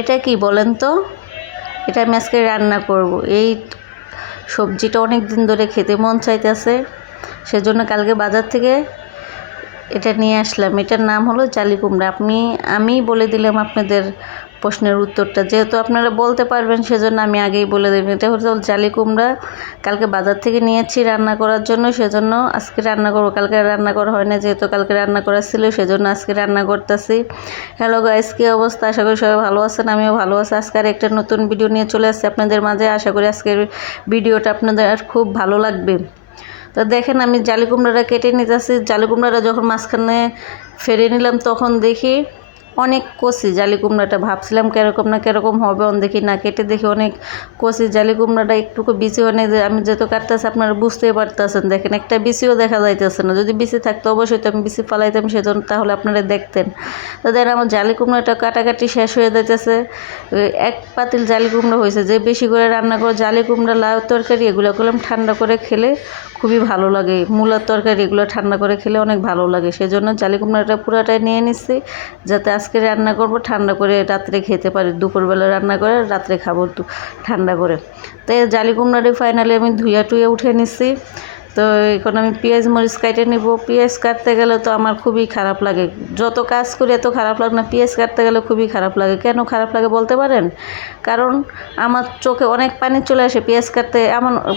এটা কি বলেন তো? এটা আমি আজকে রান্না করব। এই সবজিটা অনেক দিন ধরে খেতে মন চাইতেছে, সেজন্য কালকে বাজার থেকে এটা নিয়ে আসলাম। এটার নাম হলো জালি কুমড়া। আমি বলে দিলাম আপনাদের প্রশ্নের উত্তরটা, যেহেতু আপনারা বলতে পারবেন সেজন্য আমি আগেই বলে দেবেন। এটা হলো জালি কুমড়া, কালকে বাজার থেকে নিয়েছি রান্না করার জন্য, সেজন্য আজকে রান্না করবো। কালকে রান্না করা হয় না, যেহেতু কালকে রান্না করা ছিল সেজন্য আজকে রান্না করতেছি। হ্যালো গাইস, কী অবস্থা? আশা করি সবাই ভালো আছেন, আমিও ভালো আছি। আজকে আর একটা নতুন ভিডিও নিয়ে চলে আসছি আপনাদের মাঝে। আশা করি আজকের ভিডিওটা আপনাদের খুব ভালো লাগবে। তো দেখেন, আমি জালি কুমড়াটা কেটে নিতেছি। জালি কুমড়াটা যখন মাঝখানে ফেরে নিলাম তখন দেখি অনেক কচি জালি কুমড়াটা। ভাবছিলাম কীরকম না কীরকম হবে, দেখি না, কেটে দেখি অনেক কচি জালি কুমড়াটা। একটুকু বিচি হয় না, যে আমি যেহেতু কাটতেছি আপনারা বুঝতেই পারতেছেন। দেখেন, একটা বিচিও দেখা যাইতেছে না। যদি বিচি থাকতো অবশ্যই তো আমি বিচি ফালাইতাম, সেজন্য তাহলে আপনারা দেখতেন। তো দেখেন, আমার জালি কুমড়াটা কাটাকাটি শেষ হয়ে যাইতেছে। এক পাতিল জালি কুমড়া হয়েছে। যে বেশি করে রান্না করে জালি কুমড়া, লাউ তরকারি এগুলো করলাম ঠান্ডা করে খেলে খুবই ভালো লাগে। মূলার তরকারি এগুলো ঠান্ডা করে খেলে অনেক ভালো লাগে, সেজন্য জালি কুমড়াটা পুরোটাই নিয়ে নিচ্ছি, যাতে আজকে রান্না করব ঠান্ডা করে রাত্রে খেতে পারি। দুপুরবেলা রান্না করে রাত্রে খাবো ঠান্ডা করে। তো এই জালি কুমড়াটি ফাইনালি আমি ধুয়ে টুয়ে উঠে নিচ্ছি। তো এখন আমি পেঁয়াজ মরিচ কাটে নেব। পেঁয়াজ কাটতে গেলে তো আমার খুবই খারাপ লাগে, যত কাজ করি এত খারাপ লাগে না, পেঁয়াজ কাটতে গেলে খুবই খারাপ লাগে। কেন খারাপ লাগে বলতে পারেন? কারণ আমার চোখে অনেক পানি চলে আসে পেঁয়াজ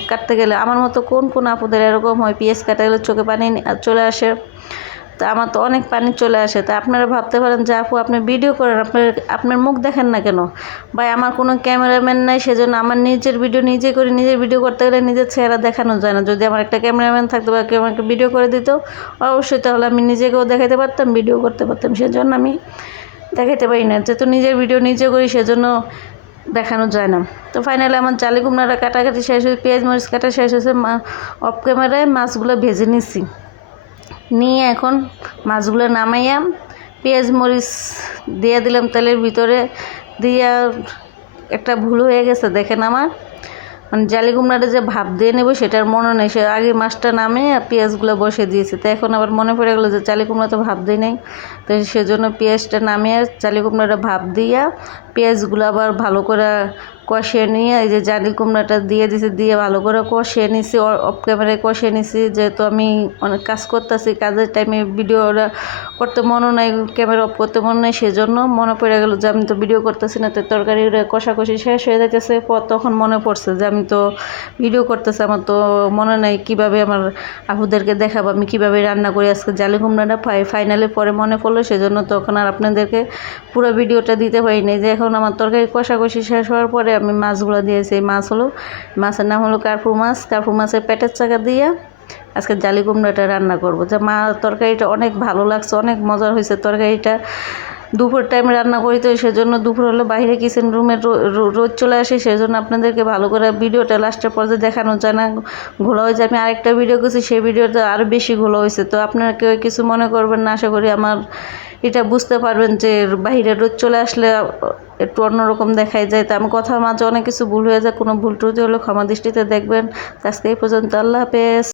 কাটতে গেলে। আমার মতো কোন কোন আপুদের এরকম হয়, পেঁয়াজ কাটতে গেলে চোখে পানি চলে আসে? তা আমার তো অনেক পানি চলে আসে। তা আপনারা ভাবতে পারেন যে আপু আপনি ভিডিও করেন, আপনার মুখ দেখেন না কেন? ভাই, আমার কোনো ক্যামেরাম্যান নাই, সেজন্য আমার নিজের ভিডিও নিজে করি। নিজের ভিডিও করতে গেলে নিজের চেহারা দেখানো যায় না। যদি আমার একটা ক্যামেরাম্যান থাকতো বা কেউ আমাকে ভিডিও করে দিত, অবশ্যই তাহলে আমি নিজেকেও দেখাতে পারতাম, ভিডিও করতে পারতাম। সেজন্য আমি দেখাতে পারি না, যেহেতু নিজের ভিডিও নিজে করি সেজন্য দেখানো যায় না। তো ফাইনালি আমার জালি কুমড়াটা কাটাকাটি শেষ হয়েছে, পেঁয়াজ মরিচ কাটা শেষ হয়েছে। অফ ক্যামেরায় মাছগুলো ভেজে নিচ্ছি। নিয়ে এখন মাছগুলো নামাইয়া পেঁয়াজ মরিচ দিয়ে দিলাম তেলের ভিতরে। দিয়া একটা ভুল হয়ে গেছে, দেখেন আমার মানে জালি কুমড়াটা যে ভাপ দিয়ে নেব সেটার মনে নেই। সে আগে মাছটা নামে পেঁয়াজগুলো বসে দিয়েছি। তো এখন আবার মনে পড়ে গেলো যে জালি কুমড়া তো ভাপ দিই নাই। তো সেজন্য পেঁয়াজটা নামিয়ে জালি কুমড়াটা ভাপ দিয়া পেঁয়াজগুলো আবার ভালো করে কষিয়ে নিয়ে এই যে জালি কুমড়াটা দিয়ে দিছি, দিয়ে ভালো করে কষিয়ে নিছি। অফ ক্যামেরায় কষিয়ে নিছি, যেহেতু আমি অনেক কাজ করতেছি, কাজের টাইমে ভিডিওটা করতে মনও নাই, ক্যামেরা অফ করতে মনে নাই, সেজন্য মনে পড়ে গেলো যে আমি তো ভিডিও করতেছি না। তো তরকারিটা কষাকষি শেষ হয়ে যাইতেছে, তখন মনে পড়ছে যে আমি তো ভিডিও করতেছি, আমার তো মনে নাই কীভাবে আমার আপুদেরকে দেখাবো আমি কীভাবে রান্না করি আজকে জালি কুমড়াটা। ফাইনালি পরে মনে পড়লো, সেজন্য তখন আর আপনাদেরকে পুরো ভিডিওটা দিতে পারিনি। যে এখন আমার তরকারি কষাকষি শেষ হওয়ার পরে আমি মাছগুলো দিয়েছি। এই মাছের নাম হলো কার্পু মাছ। কার্পু মাছের পেটের চাকা দিয়ে আজকে জালি কুমড়াটা রান্না করবো। যে তরকারিটা অনেক ভালো লাগছে, অনেক মজার হয়েছে তরকারিটা। দুপুর টাইমে রান্না করি, তো সেজন্য দুপুর হলে বাইরে কিচেন রুমে রোদ চলে আসে, সেজন্য আপনাদেরকে ভালো করে ভিডিওটা লাস্টের পর্যায়ে দেখানো যায় না, ঘোলা হয়েছে। আমি আরেকটা ভিডিও করছি, সেই ভিডিওটা আরও বেশি ঘোলা হয়েছে। তো আপনারা কেউ কিছু মনে করবেন না, আশা করি আমার এটা বুঝতে পারবেন যে বাইরে রোদ চলে আসলে একটু অন্যরকম দেখাই যায়। তো আমি কথার মাঝে অনেক কিছু ভুল হয়ে যায়, কোনো ভুল ত্রুটি হলে ক্ষমা দৃষ্টিতে দেখবেন। আজকে এই পর্যন্ত, আল্লাহ হাফেজ।